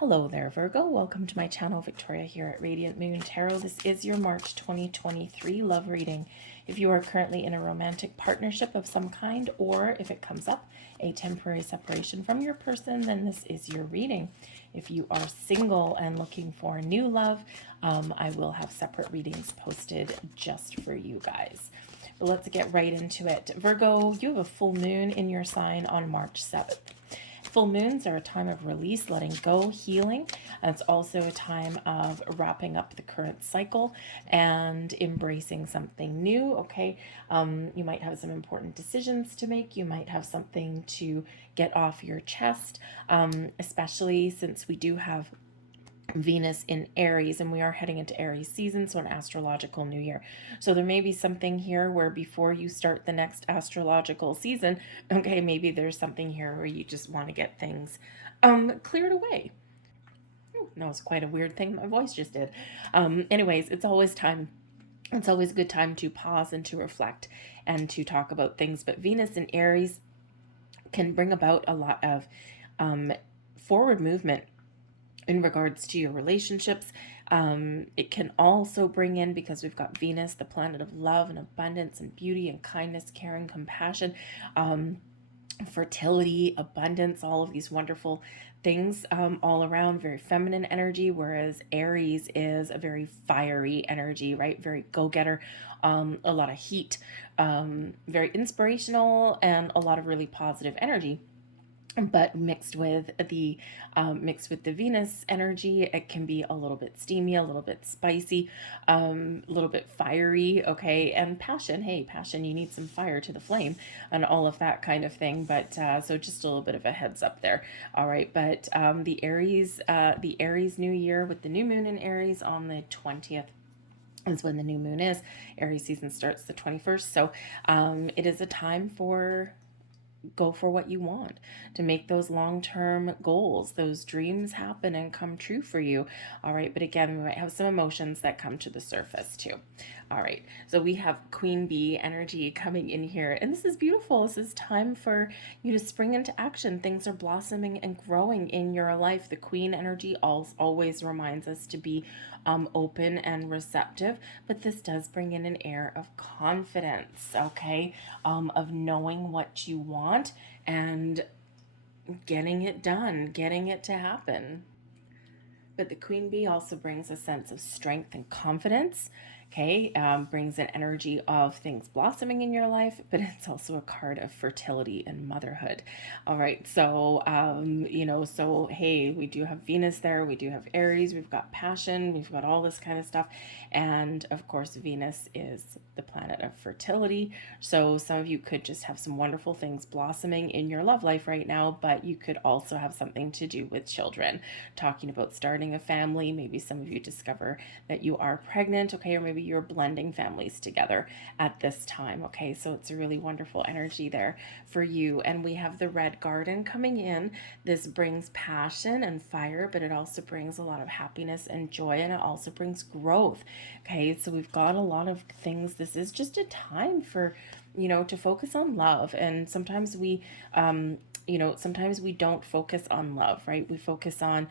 Hello there, Virgo. Welcome to my channel, Victoria here at Radiant Moon Tarot. This is your March 2023 love reading. If you are currently in a romantic partnership of some kind, or if it comes up, a temporary separation from your person, then this is your reading. If you are single and looking for new love, I will have separate readings posted just for you guys. But let's get right into it. Virgo, you have a full moon in your sign on March 7th. Full moons are a time of release, letting go, healing. And it's also a time of wrapping up the current cycle and embracing something new, okay? You might have some important decisions to make. You might have something to get off your chest, especially since we do have Venus in Aries, and we are heading into Aries season, so an astrological new year. So there may be something here where before you start the next astrological season, okay, maybe there's something here where you just want to get things cleared away. That was quite a weird thing my voice just did. Anyways, it's always a good time to pause and to reflect and to talk about things. But Venus in Aries can bring about a lot of forward movement in regards to your relationships. It can also bring in, because we've got Venus, the planet of love and abundance and beauty and kindness, caring, compassion, fertility, abundance, all of these wonderful things all around, very feminine energy, whereas Aries is a very fiery energy, right? Very go-getter, a lot of heat, very inspirational, and a lot of really positive energy. But mixed with the Venus energy, it can be a little bit steamy, a little bit spicy, a little bit fiery, okay? And passion, hey, passion, you need some fire to the flame and all of that kind of thing. But so just a little bit of a heads up there. All right, but the Aries new year with the new moon in Aries on the 20th is when the new moon is. Aries season starts the 21st. So it is a time for go for what you want, to make those long-term goals, those dreams happen and come true for you. All right, but again, we might have some emotions that come to the surface too. All right, so we have Queen Bee energy coming in here, and this is beautiful. This is time for you to spring into action. Things are blossoming and growing in your life. The Queen energy always reminds us to be open and receptive, but this does bring in an air of confidence, okay, of knowing what you want and getting it done, getting it to happen. But the Queen Bee also brings a sense of strength and confidence, okay? Brings an energy of things blossoming in your life, but it's also a card of fertility and motherhood. All right, so, so hey, we do have Venus there, we do have Aries, we've got passion, we've got all this kind of stuff. And of course, Venus is the planet of fertility. So some of you could just have some wonderful things blossoming in your love life right now, but you could also have something to do with children, talking about starting a family. Maybe some of you discover that you are pregnant, okay, or maybe you're blending families together at this time, okay? So it's a really wonderful energy there for you. And we have the Red Garden coming in. This brings passion and fire, but it also brings a lot of happiness and joy, and it also brings growth, okay? So we've got a lot of things. This is just a time for, to focus on love. And sometimes we don't focus on love, right? We focus on,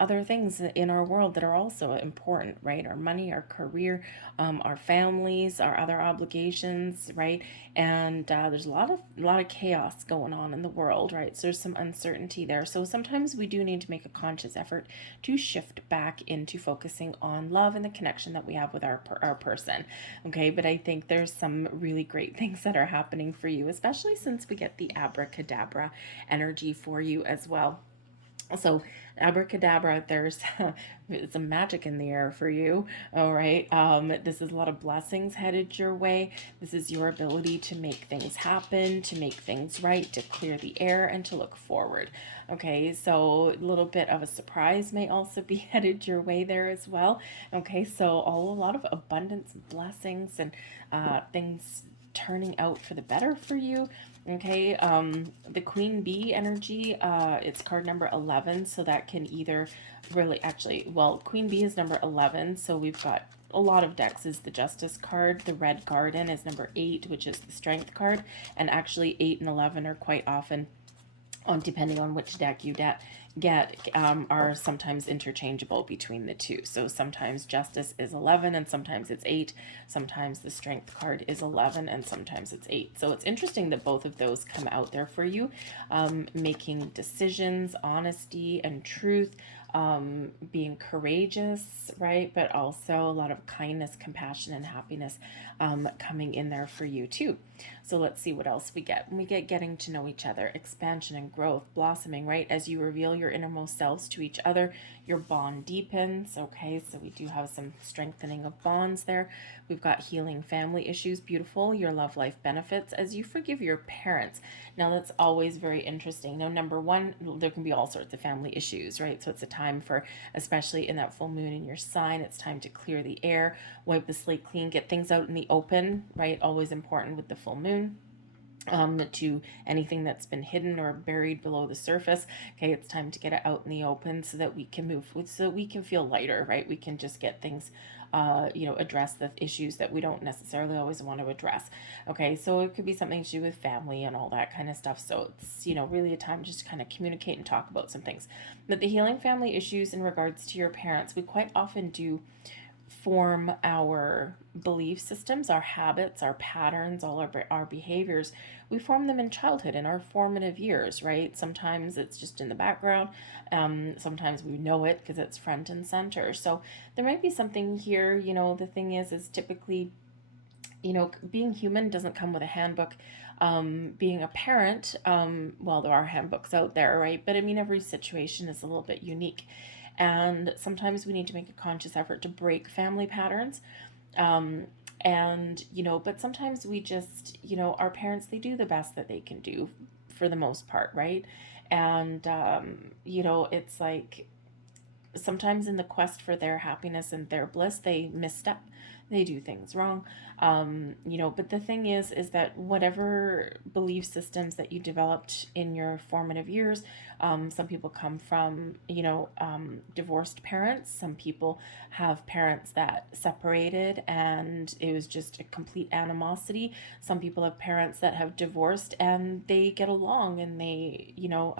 other things in our world that are also important, right? Our money, our career, our families, our other obligations, right? And there's a lot of chaos going on in the world, right? So there's some uncertainty there. So sometimes we do need to make a conscious effort to shift back into focusing on love and the connection that we have with our person, okay? But I think there's some really great things that are happening for you, especially since we get the abracadabra energy for you as well. So abracadabra, there's some magic in the air for you. All right, this is a lot of blessings headed your way. This is your ability to make things happen, to make things right, to clear the air, and to look forward. Okay, so a little bit of a surprise may also be headed your way there as well. Okay, so a lot of abundance, blessings, and things turning out for the better for you. Okay, the Queen Bee energy, it's card number 11, so that can either Queen Bee is number 11, so we've got a lot of decks is the Justice card. The Red Garden is number 8, which is the Strength card, and actually 8 and 11 are quite often depending on which deck you get, are sometimes interchangeable between the two. So sometimes Justice is 11 and sometimes it's 8. Sometimes the Strength card is 11 and sometimes it's 8. So it's interesting that both of those come out there for you. Making decisions, honesty and truth, being courageous, right? But also a lot of kindness, compassion, and happiness coming in there for you too. So let's see what else we get. We get getting to know each other, expansion and growth, blossoming, right? As you reveal your innermost selves to each other, your bond deepens. Okay, so we do have some strengthening of bonds there. We've got healing family issues, beautiful. Your love life benefits as you forgive your parents. Now that's always very interesting. Now, number one, there can be all sorts of family issues, right? So it's a time for, especially in that full moon in your sign, it's time to clear the air, wipe the slate clean, get things out in the open, right? Always important with the full moon. To anything that's been hidden or buried below the surface. Okay, it's time to get it out in the open so that we can move, so that we can feel lighter, right? We can just get things, address the issues that we don't necessarily always want to address. Okay, so it could be something to do with family and all that kind of stuff. So it's, really a time just to kind of communicate and talk about some things. But the healing family issues in regards to your parents, we quite often do form our belief systems, our habits, our patterns, all our behaviors. We form them in childhood, in our formative years, right? Sometimes it's just in the background. Sometimes we know it because it's front and center. So there might be something here. The thing is typically, being human doesn't come with a handbook. Being a parent, well, there are handbooks out there, right? But I mean, every situation is a little bit unique. And sometimes we need to make a conscious effort to break family patterns. But sometimes we just, our parents, they do the best that they can do for the most part, right? And, it's like sometimes in the quest for their happiness and their bliss, they misstep, they do things wrong. But the thing is that whatever belief systems that you developed in your formative years, some people come from, divorced parents. Some people have parents that separated and it was just a complete animosity. Some people have parents that have divorced and they get along and they,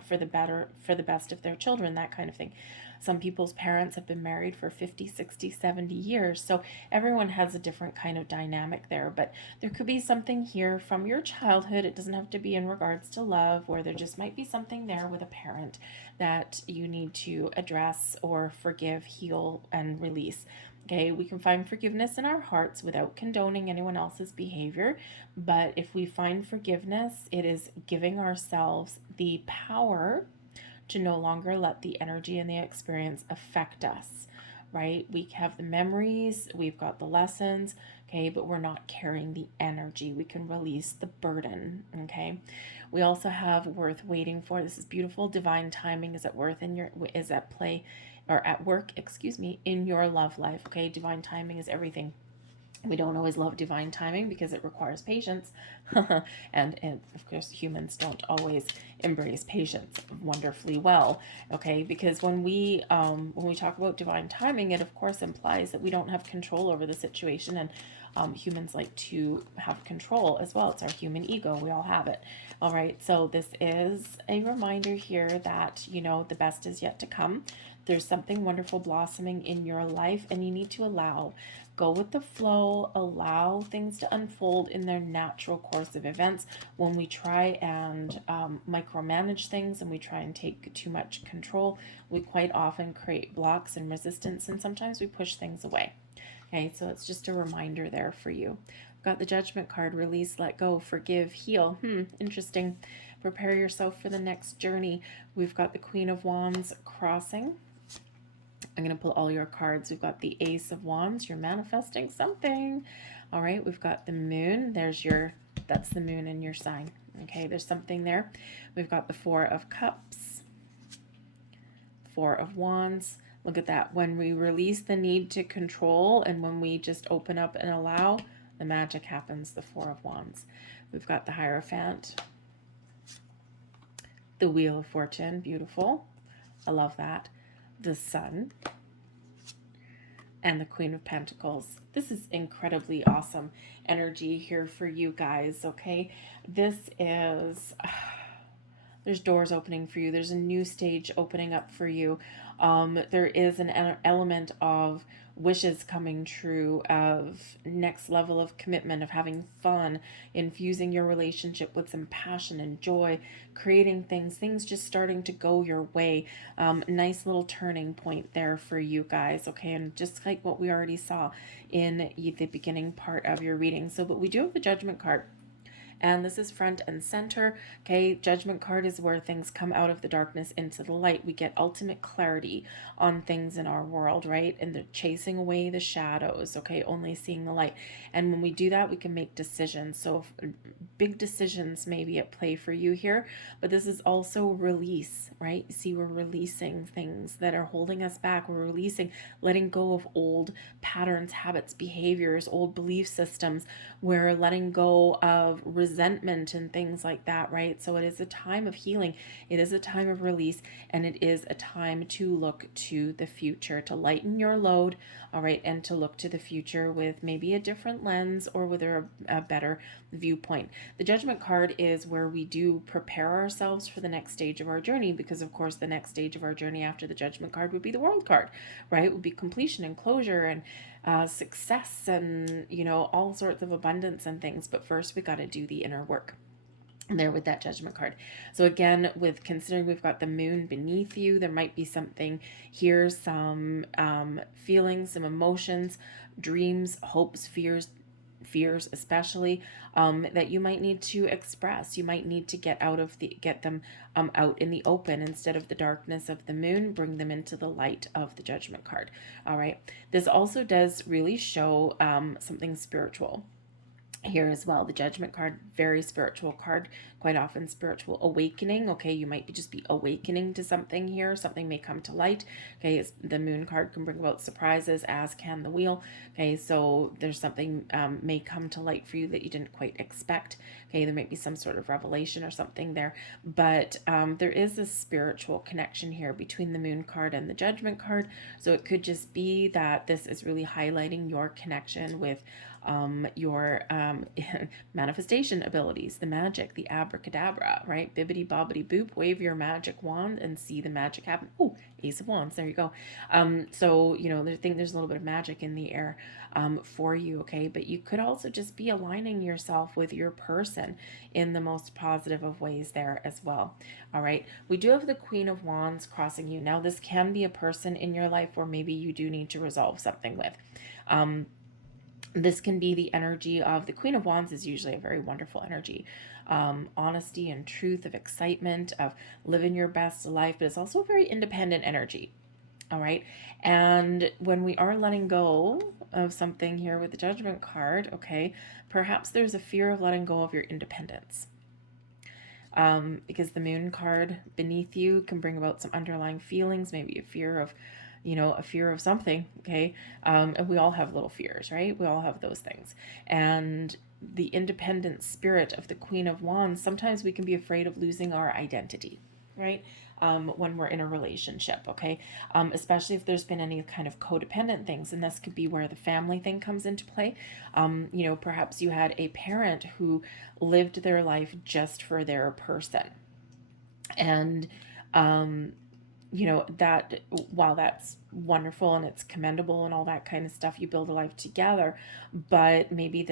for the better, for the best of their children, that kind of thing. Some people's parents have been married for 50, 60, 70 years. So everyone has a different kind of dynamic there. But there could be something here from your childhood. It doesn't have to be in regards to love, or there just might be something there with a parent that you need to address or forgive, heal, and release. Okay, we can find forgiveness in our hearts without condoning anyone else's behavior. But if we find forgiveness, it is giving ourselves the power to no longer let the energy and the experience affect us, right? We have the memories, we've got the lessons, okay, but we're not carrying the energy. We can release the burden, okay? We also have worth waiting for. This is beautiful. Divine timing is at work, in your love life, okay? Divine timing is everything. We don't always love divine timing because it requires patience. and of course, humans don't always embrace patience wonderfully well. Okay, because when we talk about divine timing, it of course implies that we don't have control over the situation, and humans like to have control as well. It's our human ego. We all have it. All right, so this is a reminder here that, the best is yet to come. There's something wonderful blossoming in your life, and you need to go with the flow, allow things to unfold in their natural course of events. When we try and micromanage things and we try and take too much control, we quite often create blocks and resistance, and sometimes we push things away. Okay, so it's just a reminder there for you. Got the Judgment card, release, let go, forgive, heal. Interesting. Prepare yourself for the next journey. We've got the Queen of Wands crossing. I'm going to pull all your cards. We've got the Ace of Wands. You're manifesting something. All right, we've got the Moon. That's the Moon in your sign. Okay, there's something there. We've got the Four of Cups, Four of Wands. Look at that. When we release the need to control and when we just open up and allow, the magic happens, the Four of Wands. We've got the Hierophant, the Wheel of Fortune. Beautiful. I love that. The Sun, and the Queen of Pentacles. This is incredibly awesome energy here for you guys, okay? There's there's doors opening for you. There's a new stage opening up for you. There is an element of wishes coming true, of next level of commitment, of having fun, infusing your relationship with some passion and joy, creating things just starting to go your way. Nice little turning point there for you guys, okay? And just like what we already saw in the beginning part of your reading. So, but we do have the Judgment card. And this is front and center. Okay, Judgment card is where things come out of the darkness into the light. We get ultimate clarity on things in our world, right? And they're chasing away the shadows, okay, only seeing the light. And when we do that, we can make decisions. So big decisions may be at play for you here, but this is also release, right? You see, we're releasing things that are holding us back. We're releasing, letting go of old patterns, habits, behaviors, old belief systems. We're letting go of resentment and things like that, right? So it is a time of healing. It is a time of release, and it is a time to look to the future, to lighten your load, all right, and to look to the future with maybe a different lens or with a better viewpoint. The Judgment card is where we do prepare ourselves for the next stage of our journey, because of course the next stage of our journey after the Judgment card would be the World card, right? It would be completion and closure and success and, you know, all sorts of abundance and things. But first we got to do the inner work there with that Judgment card. So again, with considering we've got the moon beneath you, there might be something here, some feelings, some emotions, dreams, hopes, fears especially, that you might need to express. You might need to get them out in the open instead of the darkness of the moon. Bring them into the light of the Judgment card. All right, this also does really show something spiritual here as well. The Judgment card, very spiritual card, quite often spiritual awakening. Okay, you might just be awakening to something here. Something may come to light. Okay, the moon card can bring about surprises, as can the wheel. Okay, so there's something may come to light for you that you didn't quite expect. Okay, there might be some sort of revelation or something there, but there is a spiritual connection here between the moon card and the Judgment card. So it could just be that this is really highlighting your connection with your manifestation abilities, the magic, the abracadabra, right? Bibbity bobbity boop, wave your magic wand and see the magic happen. Oh, Ace of Wands, there you go. So, you know, I think there's a little bit of magic in the air for you, okay? But you could also just be aligning yourself with your person in the most positive of ways there as well. All right, we do have the Queen of Wands crossing you. Now, this can be a person in your life where maybe you do need to resolve something with. This can be the energy of the Queen of Wands is usually a very wonderful energy. Honesty and truth, of excitement, of living your best life, but it's also a very independent energy. All right. And when we are letting go of something here with the Judgment card, okay, perhaps there's a fear of letting go of your independence. Because the moon card beneath you can bring about some underlying feelings, maybe a fear of, you know, a fear of something, okay? And we all have little fears, right? We all have those things. And the independent spirit of the Queen of Wands, sometimes we can be afraid of losing our identity, right? When we're in a relationship, okay? Especially if there's been any kind of codependent things, and this could be where the family thing comes into play. You know, perhaps you had a parent who lived their life just for their person. And, you know, that while that's wonderful and it's commendable and all that kind of stuff, you build a life together, but maybe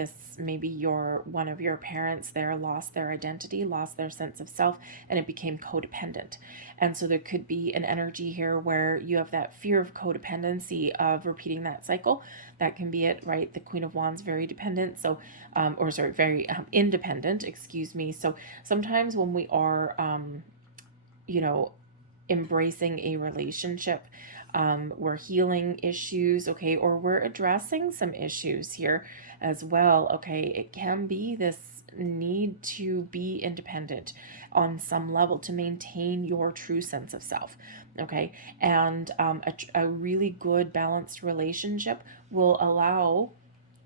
one of your parents there lost their identity, lost their sense of self, and it became codependent. And so there could be an energy here where you have that fear of codependency, of repeating that cycle. That can be it, right? The Queen of Wands, very dependent, so very independent, excuse me. So sometimes when we are you know, embracing a relationship, we're healing issues, okay, or we're addressing some issues here as well, okay. It can be this need to be independent on some level to maintain your true sense of self, okay. And a really good balanced relationship will allow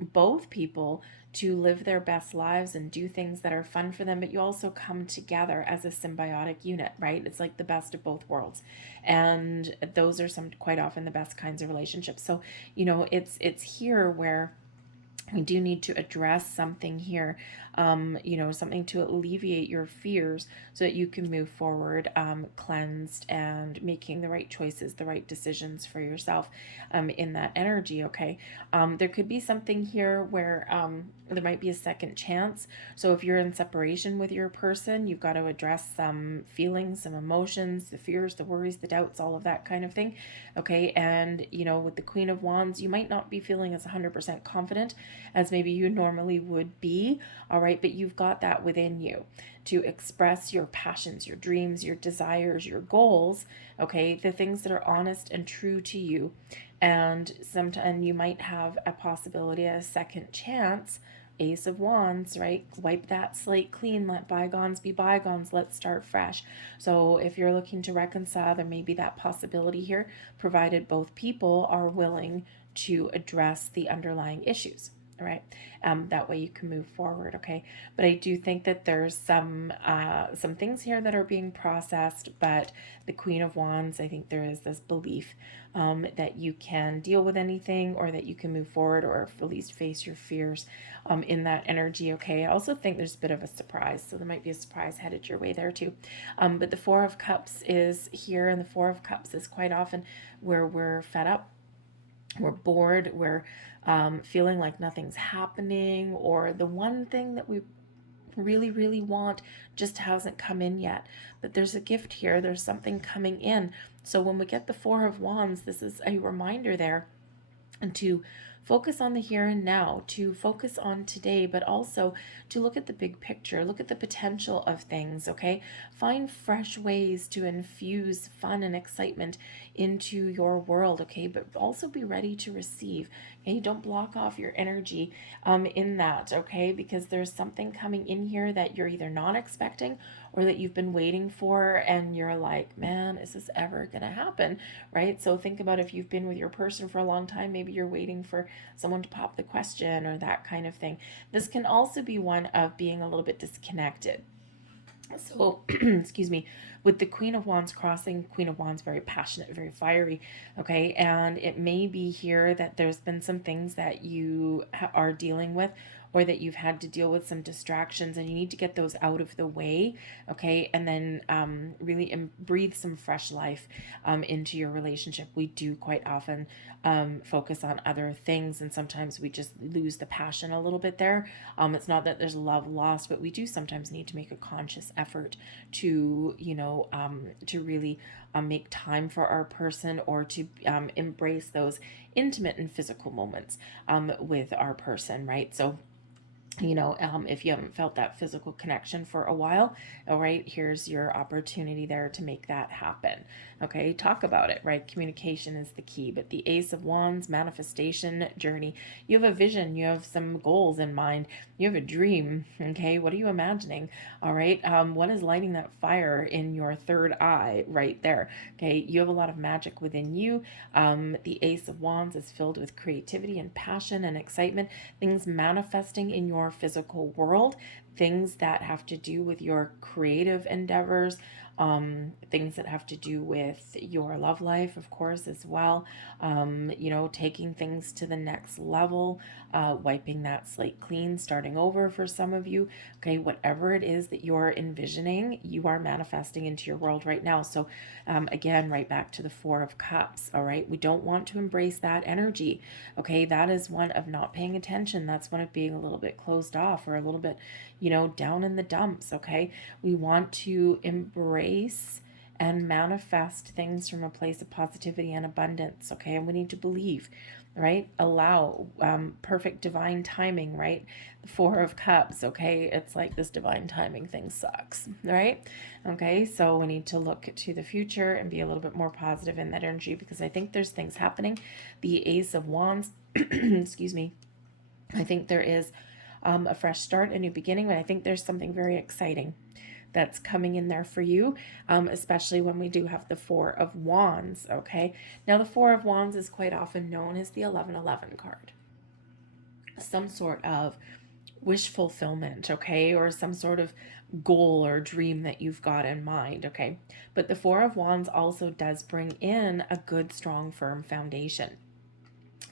both people to live their best lives and do things that are fun for them, but you also come together as a symbiotic unit, right? It's like the best of both worlds. And those are quite often the best kinds of relationships. So, you know, it's here where We do need to address something here, something to alleviate your fears so that you can move forward, cleansed and making the right choices, the right decisions for yourself, in that energy, okay? There could be something here where there might be a second chance. So if you're in separation with your person, you've got to address some feelings, some emotions, the fears, the worries, the doubts, all of that kind of thing, okay? And, with the Queen of Wands, you might not be feeling as 100% confident as maybe you normally would be, all right? But you've got that within you to express your passions, your dreams, your desires, your goals, okay? The things that are honest and true to you. And sometimes you might have a possibility, a second chance. Ace of Wands, right? Wipe that slate clean. Let bygones be bygones. Let's start fresh. So if you're looking to reconcile, there may be that possibility here, provided both people are willing to address the underlying issues. All right, that way you can move forward. Okay, but I do think that there's some things here that are being processed. But the Queen of Wands, I think there is this belief that you can deal with anything, or that you can move forward, or at least face your fears in that energy. Okay, I also think there's a bit of a surprise, so there might be a surprise headed your way there too. But the Four of Cups is here, and the Four of Cups is quite often where we're fed up, we're bored, we're feeling like nothing's happening, or the one thing that we really, really want just hasn't come in yet. But there's a gift here, there's something coming in. So when we get the Four of Wands, this is a reminder there, and to focus on the here and now, to focus on today, but also to look at the big picture, look at the potential of things, okay? Find fresh ways to infuse fun and excitement into your world, okay? But also be ready to receive, okay? Don't block off your energy in that, okay? Because there's something coming in here that you're either not expecting or that you've been waiting for, and you're like, man, is this ever gonna happen, right? So think about if you've been with your person for a long time, maybe you're waiting for someone to pop the question or that kind of thing. This can also be one of being a little bit disconnected. So, excuse me, with the Queen of Wands crossing, Queen of Wands, very passionate, very fiery, okay? And it may be here that there's been some things that you are dealing with, or that you've had to deal with some distractions, and you need to get those out of the way, okay? And then really breathe some fresh life into your relationship. We do quite often focus on other things, and sometimes we just lose the passion a little bit there. It's not that there's love lost, but we do sometimes need to make a conscious effort to, to really make time for our person, or to embrace those intimate and physical moments with our person, right? So, if you haven't felt that physical connection for a while, all right, here's your opportunity there to make that happen. Okay, talk about it, right? Communication is the key. But the Ace of Wands, manifestation journey, you have a vision, you have some goals in mind, you have a dream. Okay, what are you imagining? All right, what is lighting that fire in your third eye right there? Okay, you have a lot of magic within you. The Ace of Wands is filled with creativity and passion and excitement, things manifesting in your physical world, things that have to do with your creative endeavors, things that have to do with your love life, of course, as well. Taking things to the next level, wiping that slate clean, starting over for some of you. Okay, whatever it is that you're envisioning, you are manifesting into your world right now. So, again, right back to the Four of Cups. All right, we don't want to embrace that energy. Okay, that is one of not paying attention. That's one of being a little bit closed off, or a little bit, down in the dumps. Okay, we want to embrace and manifest things from a place of positivity and abundance. Okay, and we need to believe, right? Allow perfect divine timing, right? The Four of Cups. Okay, it's like this divine timing thing sucks, right? Okay, so we need to look to the future and be a little bit more positive in that energy, because I think there's things happening. The Ace of Wands, excuse me, I think there is a fresh start, a new beginning, but I think there's something very exciting that's coming in there for you, especially when we do have the Four of Wands, okay? Now, the Four of Wands is quite often known as the 1111 card. Some sort of wish fulfillment, okay? Or some sort of goal or dream that you've got in mind, okay? But the Four of Wands also does bring in a good, strong, firm foundation.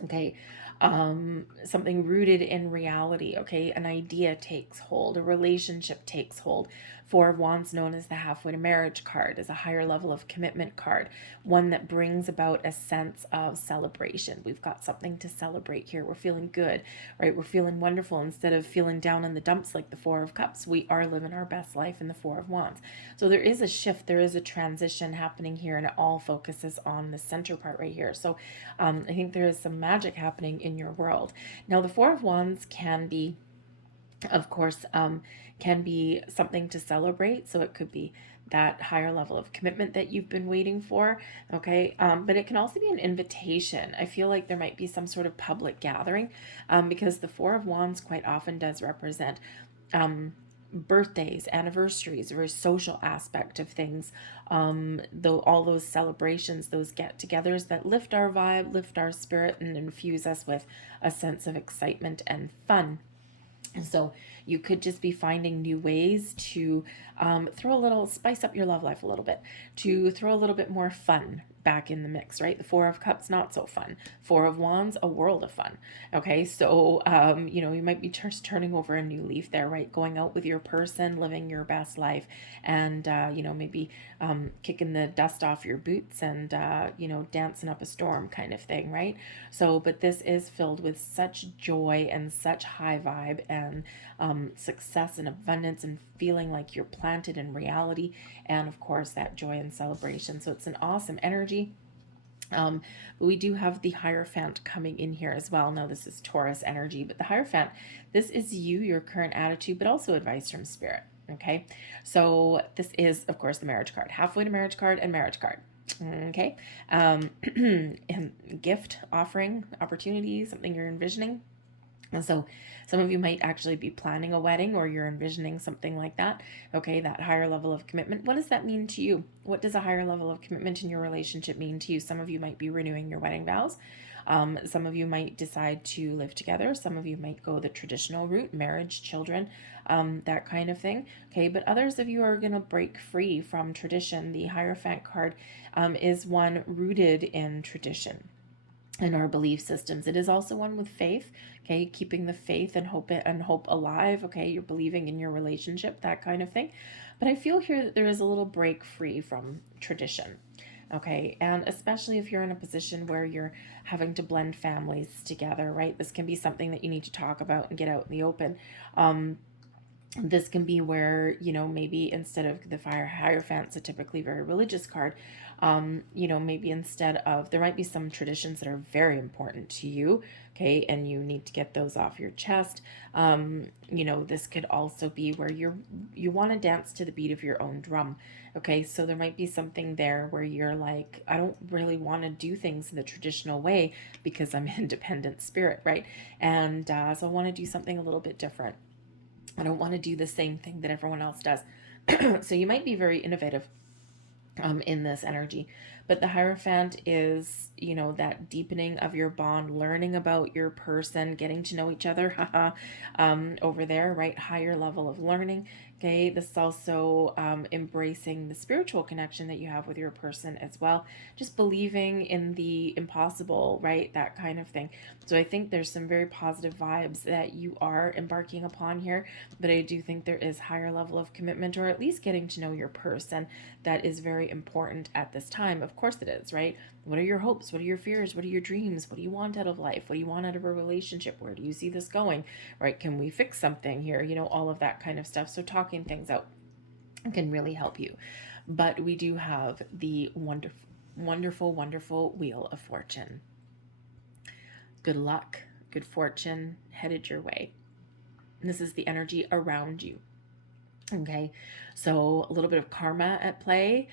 Okay, something rooted in reality. Okay, an idea takes hold, a relationship takes hold. Four of Wands, known as the halfway to marriage card, is a higher level of commitment card, one that brings about a sense of celebration. We've got something to celebrate here. We're feeling good, right? We're feeling wonderful. Instead of feeling down in the dumps like the Four of Cups, we are living our best life in the Four of Wands. So there is a shift, there is a transition happening here, and it all focuses on the center part right here. So I think there is some magic happening in your world. Now, the Four of Wands can be, of course, can be something to celebrate. So it could be that higher level of commitment that you've been waiting for. Okay. But it can also be an invitation. I feel like there might be some sort of public gathering, because the Four of Wands quite often does represent birthdays, anniversaries, a very social aspect of things. Though all those celebrations, those get-togethers that lift our vibe, lift our spirit, and infuse us with a sense of excitement and fun. So you could just be finding new ways to throw a little, spice up your love life a little bit, to throw a little bit more fun back in the mix, right? The Four of Cups, not so fun. Four of Wands, a world of fun. Okay, so you might be just turning over a new leaf there, right? Going out with your person, living your best life, and maybe kicking the dust off your boots and dancing up a storm kind of thing, right? So, but this is filled with such joy and such high vibe and success and abundance and feeling like you're planted in reality, and of course that joy and celebration. So it's an awesome energy. But we do have the Hierophant coming in here as well. Now, this is Taurus energy, but the Hierophant, this is you, your current attitude, but also advice from Spirit. Okay, so this is, of course, the marriage card, halfway to marriage card, and marriage card. Okay, and gift offering opportunity, something you're envisioning. And so some of you might actually be planning a wedding, or you're envisioning something like that. Okay, that higher level of commitment. What does that mean to you? What does a higher level of commitment in your relationship mean to you? Some of you might be renewing your wedding vows. Some of you might decide to live together. Some of you might go the traditional route, marriage, children, that kind of thing. Okay, but others of you are going to break free from tradition. The Hierophant card is one rooted in tradition and our belief systems. It is also one with faith, okay, keeping the faith and hope alive. Okay, you're believing in your relationship, that kind of thing. But I feel here that there is a little break free from tradition. Okay, and especially if you're in a position where you're having to blend families together, right? This can be something that you need to talk about and get out in the open. This can be where, maybe instead of the Hierophant's a typically very religious card, maybe instead of, there might be some traditions that are very important to you, okay, and you need to get those off your chest. This could also be where you want to dance to the beat of your own drum. Okay, so there might be something there where you're like, I don't really want to do things in the traditional way because I'm independent spirit, right? And so I want to do something a little bit different. I don't want to do the same thing that everyone else does. So you might be very innovative in this energy. But the Hierophant is, that deepening of your bond, learning about your person, getting to know each other, over there, right? Higher level of learning. Okay, this is also embracing the spiritual connection that you have with your person as well. Just believing in the impossible, right? That kind of thing. So I think there's some very positive vibes that you are embarking upon here, but I do think there is higher level of commitment, or at least getting to know your person, that is very important at this time. Of course it is, right? What are your hopes? What are your fears? What are your dreams? What do you want out of life? What do you want out of a relationship? Where do you see this going? Right? Can we fix something here? All of that kind of stuff. So talking things out can really help you. But we do have the wonderful, wonderful, wonderful Wheel of Fortune. Good luck, good fortune headed your way. And this is the energy around you. Okay, so a little bit of karma at play,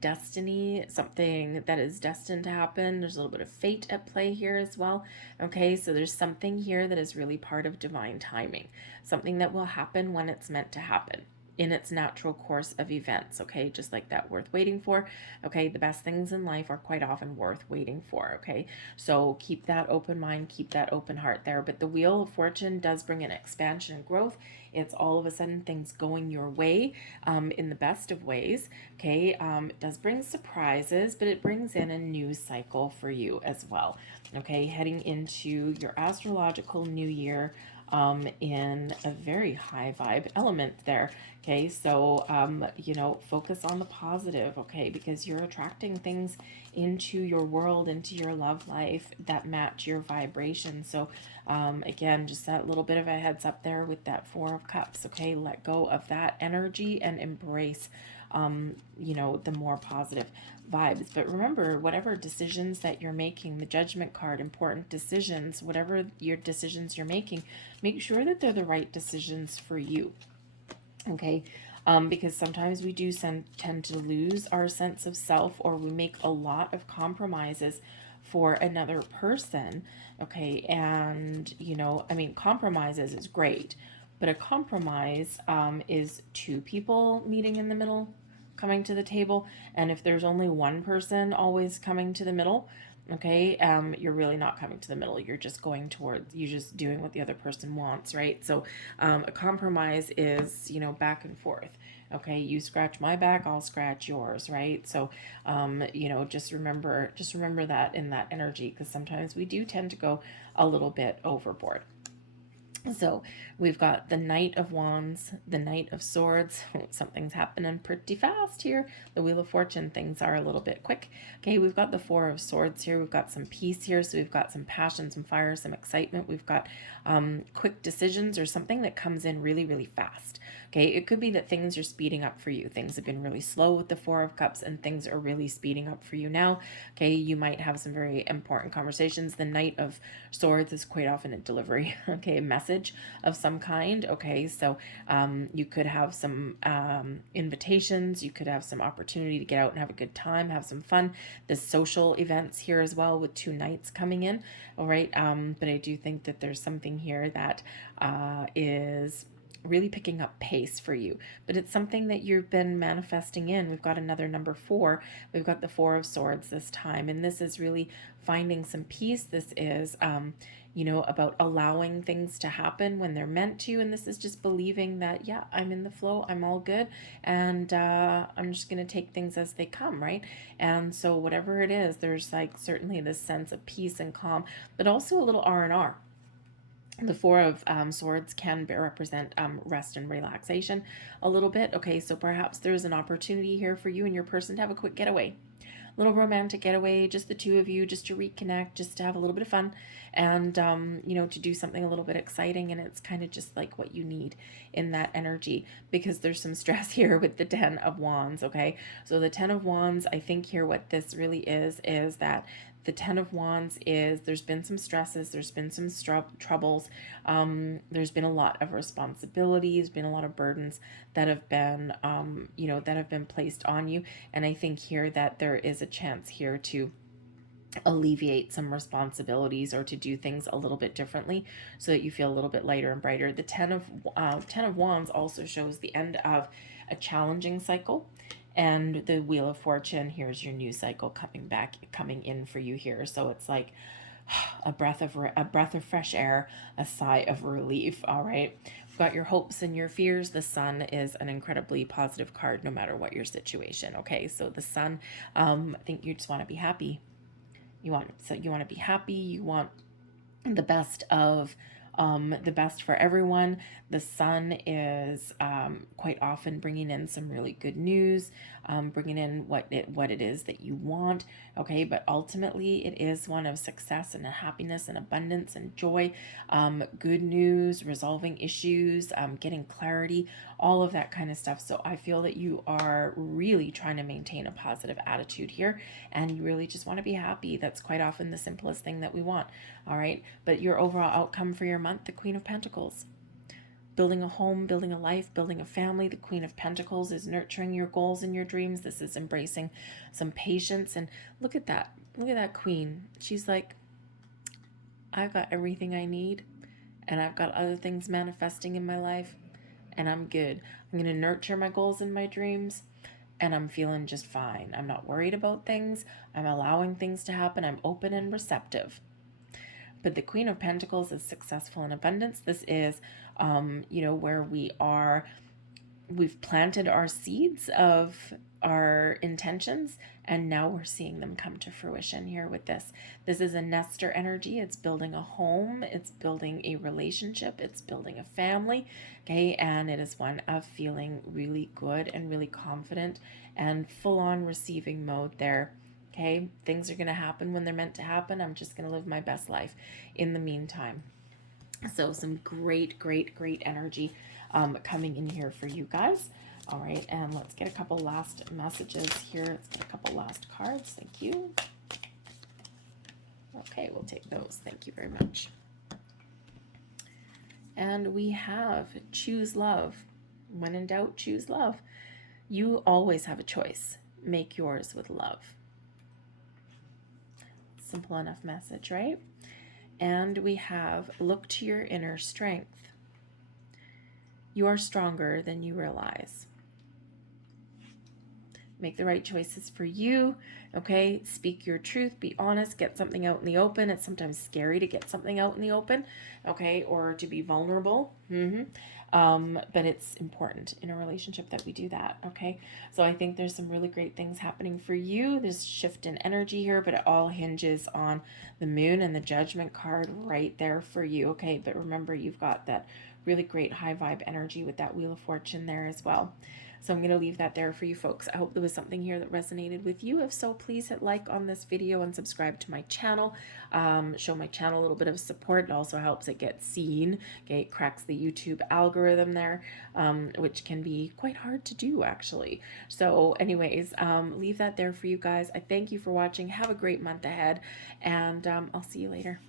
destiny, something that is destined to happen. There's a little bit of fate at play here as well. Okay, so there's something here that is really part of divine timing, something that will happen when it's meant to happen in its natural course of events. Okay, just like that, worth waiting for. Okay, the best things in life are quite often worth waiting for. Okay, so keep that open mind, keep that open heart there. But the Wheel of Fortune does bring an expansion and growth. It's all of a sudden things going your way, in the best of ways. Okay, it does bring surprises, but it brings in a new cycle for you as well. Okay, heading into your astrological new year in a very high vibe element there. Okay, so, focus on the positive, okay, because you're attracting things into your world, into your love life that match your vibration. So, again, just that little bit of a heads up there with that Four of Cups, okay, let go of that energy and embrace, the more positive vibes. But remember, whatever decisions that you're making, the Judgment card, important decisions, whatever your decisions you're making, make sure that they're the right decisions for you. Okay, because sometimes we do tend to lose our sense of self, or we make a lot of compromises for another person. Okay, and compromises is great, but a compromise is two people meeting in the middle, coming to the table. And if there's only one person always coming to the middle, okay, you're really not coming to the middle. You're just going towards, you're just doing what the other person wants, right? So a compromise is, back and forth. Okay, you scratch my back, I'll scratch yours, right? So just remember that in that energy, because sometimes we do tend to go a little bit overboard. So we've got the Knight of Wands, the Knight of Swords. Something's happening pretty fast here. The Wheel of Fortune, things are a little bit quick. Okay, we've got the Four of Swords here. We've got some peace here. So we've got some passion, some fire, some excitement. We've got quick decisions, or something that comes in really, really fast. Okay, it could be that things are speeding up for you. Things have been really slow with the Four of Cups, and things are really speeding up for you now. Okay, you might have some very important conversations. The Knight of Swords is quite often a delivery, okay, a message of some kind. Okay, so you could have some invitations, you could have some opportunity to get out and have a good time, have some fun. There's social events here as well, with two knights coming in. All right, but I do think that there's something here that is really picking up pace for you, but it's something that you've been manifesting in. We've got another number 4. We've got the Four of Swords this time, and this is really finding some peace. This is about allowing things to happen when they're meant to, and this is just believing that, yeah, I'm in the flow, I'm all good, and I'm just going to take things as they come, right? And so whatever it is, there's like certainly this sense of peace and calm, but also a little R&R. The Four of Swords can represent rest and relaxation a little bit. Okay, so perhaps there's an opportunity here for you and your person to have a quick getaway. Little romantic getaway, just the two of you, just to reconnect, just to have a little bit of fun, and to do something a little bit exciting. And it's kind of just like what you need in that energy, because there's some stress here with the Ten of Wands. Okay, so the Ten of Wands, I think here what this really is that the Ten of Wands is, there's been some stresses, there's been some troubles, there's been a lot of responsibilities, been a lot of burdens that have been that have been placed on you. And I think here that there is a chance here to alleviate some responsibilities, or to do things a little bit differently, so that you feel a little bit lighter and brighter. The Ten of Wands also shows the end of a challenging cycle, and the Wheel of Fortune, here's your new cycle coming in for you here. So it's like a breath of fresh air, a sigh of relief. All right, you've got your hopes and your fears. The Sun is an incredibly positive card, no matter what your situation. Okay, so the Sun, I think you just want to be happy. You want to be happy. You want the best for everyone. The Sun is quite often bringing in some really good news, bringing in what it is that you want. Okay, but ultimately it is one of success and happiness and abundance and joy, good news, resolving issues, getting clarity, all of that kind of stuff. So I feel that you are really trying to maintain a positive attitude here, and you really just want to be happy. That's quite often the simplest thing that we want. All right, but your overall outcome for your month, the Queen of Pentacles. Building a home, building a life, building a family. The Queen of Pentacles is nurturing your goals and your dreams. This is embracing some patience. And look at that. Look at that Queen. She's like, I've got everything I need, and I've got other things manifesting in my life, and I'm good. I'm going to nurture my goals and my dreams, and I'm feeling just fine. I'm not worried about things. I'm allowing things to happen. I'm open and receptive. But the Queen of Pentacles is successful in abundance. This is, where we are we've planted our seeds of our intentions, and now we're seeing them come to fruition here with this. This is a nester energy. It's building a home, it's building a relationship, it's building a family, okay? And it is one of feeling really good and really confident and full on receiving mode there. Okay, things are going to happen when they're meant to happen. I'm just going to live my best life in the meantime. So some great, great, great energy coming in here for you guys. All right, and let's get a couple last messages here. Let's get a couple last cards. Thank you. Okay, we'll take those. Thank you very much. And we have choose love. When in doubt, choose love. You always have a choice. Make yours with love. Simple enough message, right? And we have look to your inner strength. You are stronger than you realize. Make the right choices for you, okay? Speak your truth, be honest, get something out in the open. It's sometimes scary to get something out in the open, okay? Or to be vulnerable. But it's important in a relationship that we do that, okay? So I think there's some really great things happening for you. There's shift in energy here, but it all hinges on the moon and the judgment card right there for you, okay? But remember, you've got that really great high vibe energy with that Wheel of Fortune there as well. So I'm going to leave that there for you folks. I hope there was something here that resonated with you. If so, please hit like on this video and subscribe to my channel. Show my channel a little bit of support. It also helps it get seen. Okay, it cracks the YouTube algorithm there, which can be quite hard to do actually. So anyways, leave that there for you guys. I thank you for watching. Have a great month ahead, and I'll see you later.